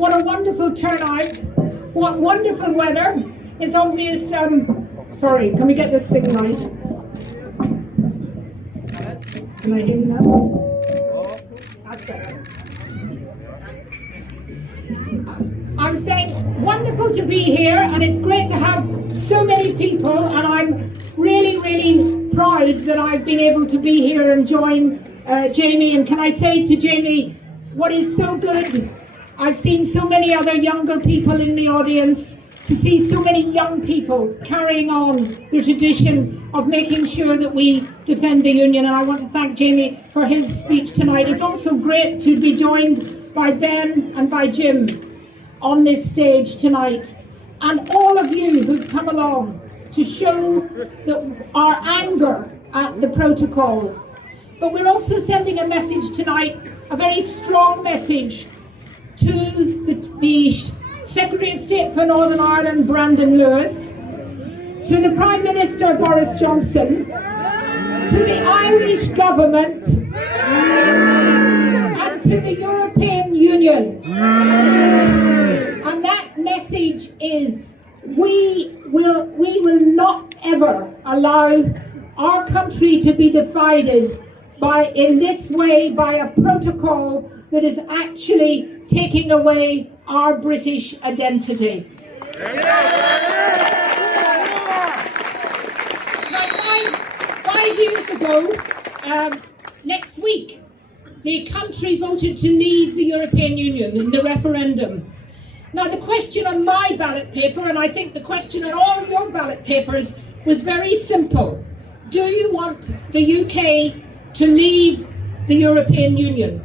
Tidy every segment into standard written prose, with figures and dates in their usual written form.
What a wonderful turnout. What wonderful weather. It's obvious, sorry, can we get this thing right? Can I hear you now? That's better. I'm saying wonderful to be here, and it's great to have so many people, and I'm really, really proud that I've been able to be here and join Jamie. And can I say to Jamie, what is so good, I've seen so many other younger people in the audience, to see so many young people carrying on the tradition of making sure that we defend the Union. And I want to thank Jamie for his speech tonight. It's also great to be joined by Ben and by Jim on this stage tonight, and all of you who've come along to show our anger at the protocol. But we're also sending a message tonight, a very strong message, to the Secretary of State for Northern Ireland, Brandon Lewis, to the Prime Minister, Boris Johnson, to the Irish government, and to the European Union. And that message is, we will not ever allow our country to be divided in this way by a protocol that is actually taking away our British identity. Now, five years ago, next week, the country voted to leave the European Union in the referendum. Now, the question on my ballot paper, and I think the question on all your ballot papers, was very simple. Do you want the UK to leave the European Union?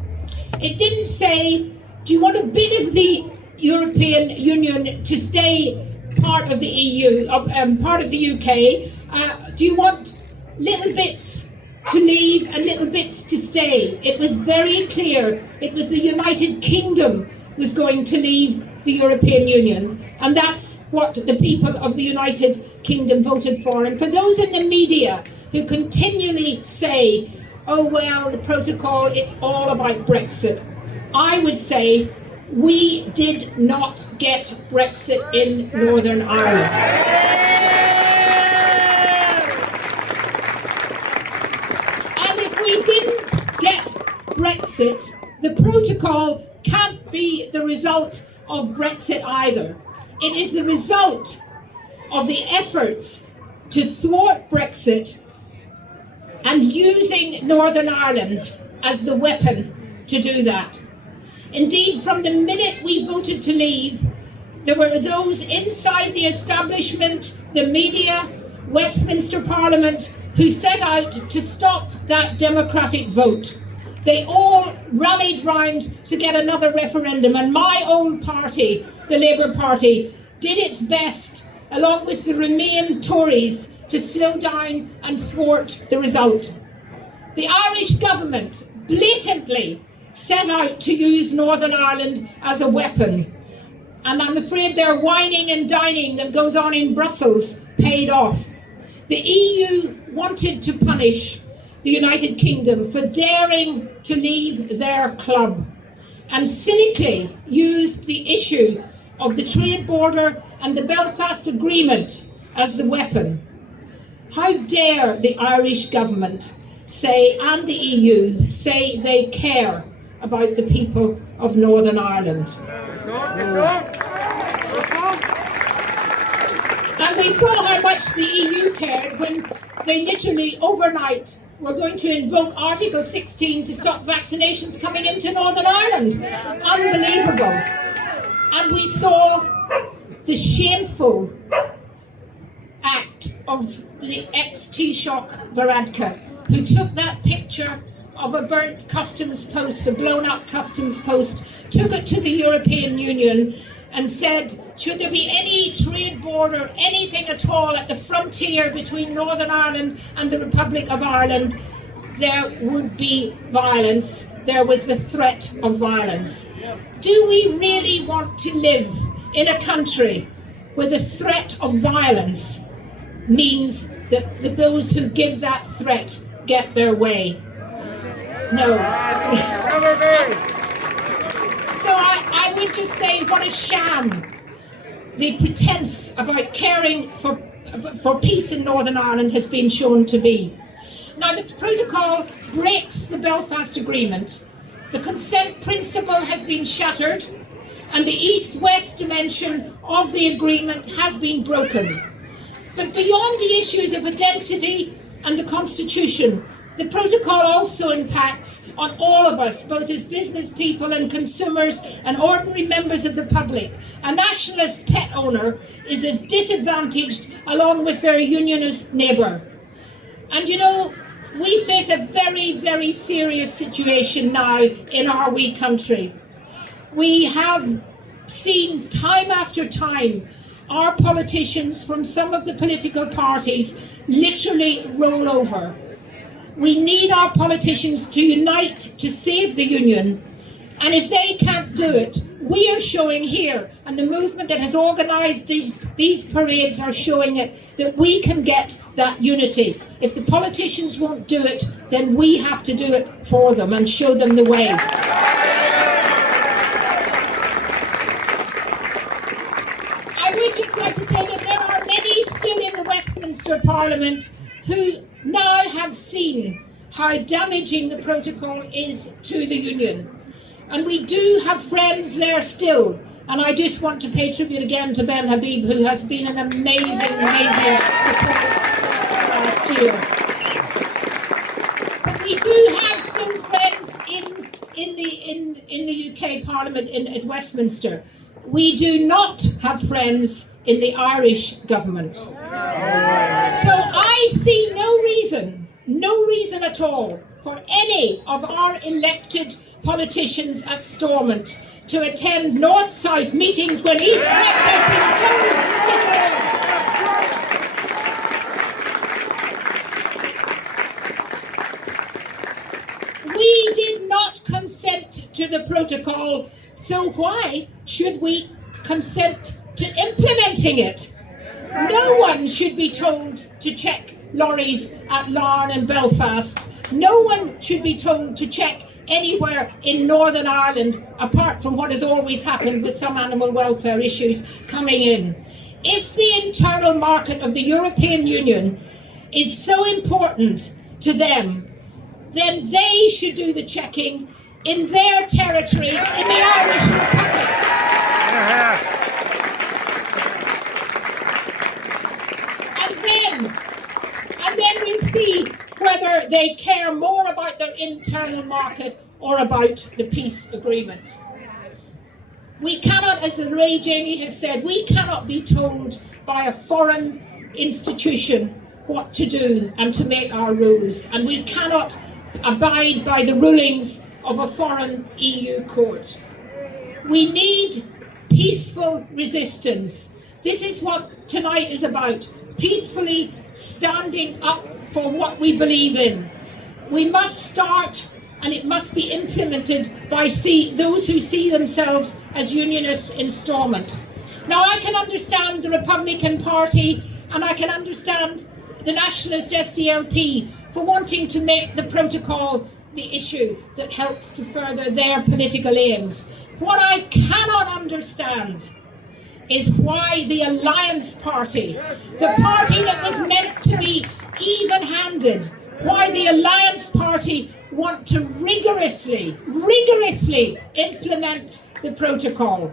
It didn't say, do you want a bit of the European Union to stay part of the EU, part of the UK? Do you want little bits to leave and little bits to stay? It was very clear. It was the United Kingdom was going to leave the European Union, and that's what the people of the United Kingdom voted for. And for those in the media who continually say, oh well, the protocol, it's all about Brexit, I would say we did not get Brexit in Northern Ireland. And if we didn't get Brexit, the protocol can't be the result of Brexit either. It is the result of the efforts to thwart Brexit and using Northern Ireland as the weapon to do that. Indeed, from the minute we voted to leave, there were those inside the establishment, the media, Westminster Parliament, who set out to stop that democratic vote. They all rallied round to get another referendum, and my own party, the Labour Party, did its best, along with the Remain Tories, to slow down and thwart the result. The Irish government blatantly set out to use Northern Ireland as a weapon, and I'm afraid their whining and dining that goes on in Brussels paid off. The EU wanted to punish the United Kingdom for daring to leave their club, and cynically used the issue of the trade border and the Belfast Agreement as the weapon. How dare the Irish government say, and the EU, say they care about the people of Northern Ireland. And we saw how much the EU cared when they literally overnight were going to invoke Article 16 to stop vaccinations coming into Northern Ireland. Unbelievable. And we saw the shameful act of the ex-Taoiseach Varadkar, who took that picture of a burnt customs post, a blown up customs post, took it to the European Union and said, should there be any trade border, anything at all at the frontier between Northern Ireland and the Republic of Ireland, there would be violence. There was the threat of violence. Do we really want to live in a country where the threat of violence means that those who give that threat get their way? No. So I would just say what a sham the pretense about caring for peace in Northern Ireland has been shown to be. Now, the protocol breaks the Belfast Agreement. The consent principle has been shattered, and the east-west dimension of the agreement has been broken. But beyond the issues of identity and the Constitution, the protocol also impacts on all of us, both as business people and consumers and ordinary members of the public. A nationalist pet owner is as disadvantaged along with their unionist neighbour. And you know, we face a very, very serious situation now in our wee country. We have seen time after time our politicians from some of the political parties literally roll over. We need our politicians to unite to save the union, and if they can't do it, we are showing here, and the movement that has organised these parades are showing it, that we can get that unity. If the politicians won't do it, then we have to do it for them and show them the way. I would just like to say that there are many still in the Westminster Parliament who now have seen how damaging the protocol is to the union. And we do have friends there still. And I just want to pay tribute again to Ben Habib, who has been an amazing, amazing support last year. But we do have still friends in the UK Parliament at Westminster. We do not have friends in the Irish government. So I see no reason at all for any of our elected politicians at Stormont to attend North-South meetings when East-West has been so distant. We did not consent to the protocol, so why should we consent to implementing it? No one should be told to check lorries at Larne and Belfast. No one should be told to check anywhere in Northern Ireland, apart from what has always happened with some animal welfare issues coming in. If the internal market of the European Union is so important to them, then they should do the checking in their territory, in the Irish Republic. And then we'll see whether they care more about their internal market or about the peace agreement. We cannot, as the Ray Jamie has said, we cannot be told by a foreign institution what to do and to make our rules, and we cannot abide by the rulings of a foreign EU court. We need peaceful resistance. This is what tonight is about, peacefully standing up for what we believe in. We must start, and it must be implemented by those who see themselves as unionists in Stormont. Now, I can understand the Republican Party, and I can understand the Nationalist SDLP for wanting to make the protocol the issue that helps to further their political aims. What I cannot understand is why the Alliance Party, the party that was meant to be even-handed, why the Alliance Party want to rigorously implement the protocol.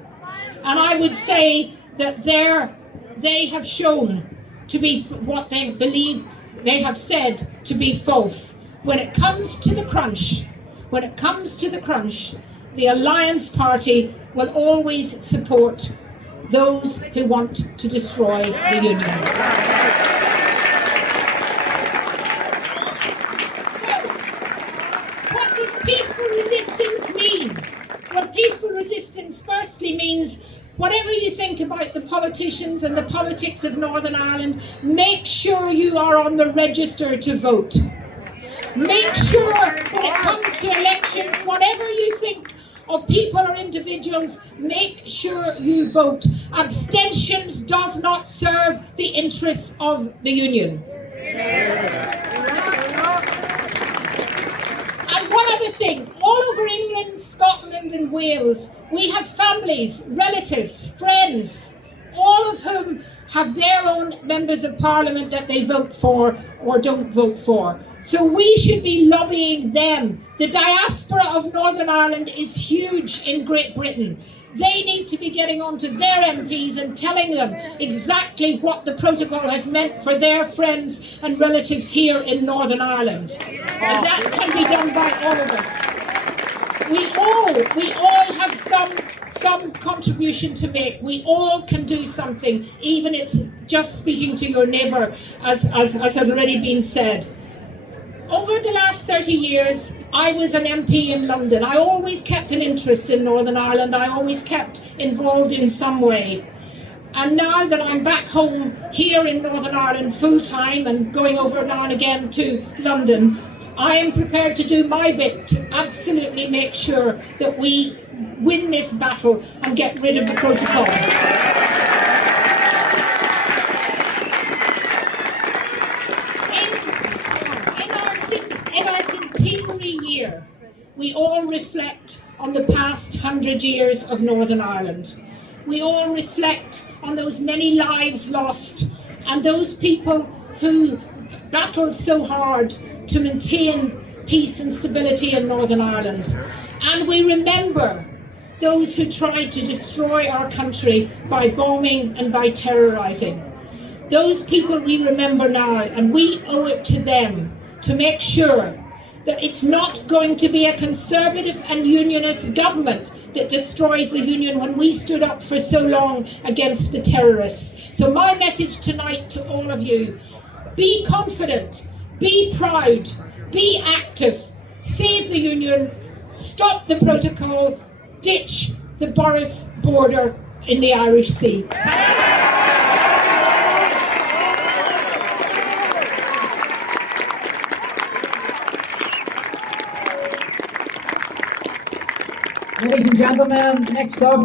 And I would say that they have shown to be what they believe they have said to be false. When it comes to the crunch, the Alliance Party will always support those who want to destroy the union. So, what does peaceful resistance mean? Well, peaceful resistance firstly means whatever you think about the politicians and the politics of Northern Ireland, make sure you are on the register to vote. Make sure when it comes to elections, whatever you think of people or individuals, make sure you vote. Abstentions does not serve the interests of the union. And one other thing thing, all over England, Scotland and Wales, we have families, relatives, friends, all of whom have their own members of parliament that they vote for or don't vote for. So we should be lobbying them. The diaspora of Northern Ireland is huge in Great Britain. They need to be getting on to their MPs and telling them exactly what the protocol has meant for their friends and relatives here in Northern Ireland. And that can be done by all of us. We all have some contribution to make. We all can do something, even if it's just speaking to your neighbour, as had already been said. Over the last 30 years, I was an MP in London. I always kept an interest in Northern Ireland. I always kept involved in some way. And now that I'm back home here in Northern Ireland full-time and going over now and again to London, I am prepared to do my bit to absolutely make sure that we win this battle and get rid of the protocol. In our centenary year, we all reflect on the past 100 years of Northern Ireland. We all reflect on those many lives lost and those people who battled so hard to maintain peace and stability in Northern Ireland. And we remember those who tried to destroy our country by bombing and by terrorising. Those people we remember now, and we owe it to them to make sure that it's not going to be a Conservative and Unionist government that destroys the Union when we stood up for so long against the terrorists. So my message tonight to all of you, be confident, be proud, be active, save the Union, stop the protocol, ditch the Boris border in the Irish Sea. Ladies and gentlemen, next up.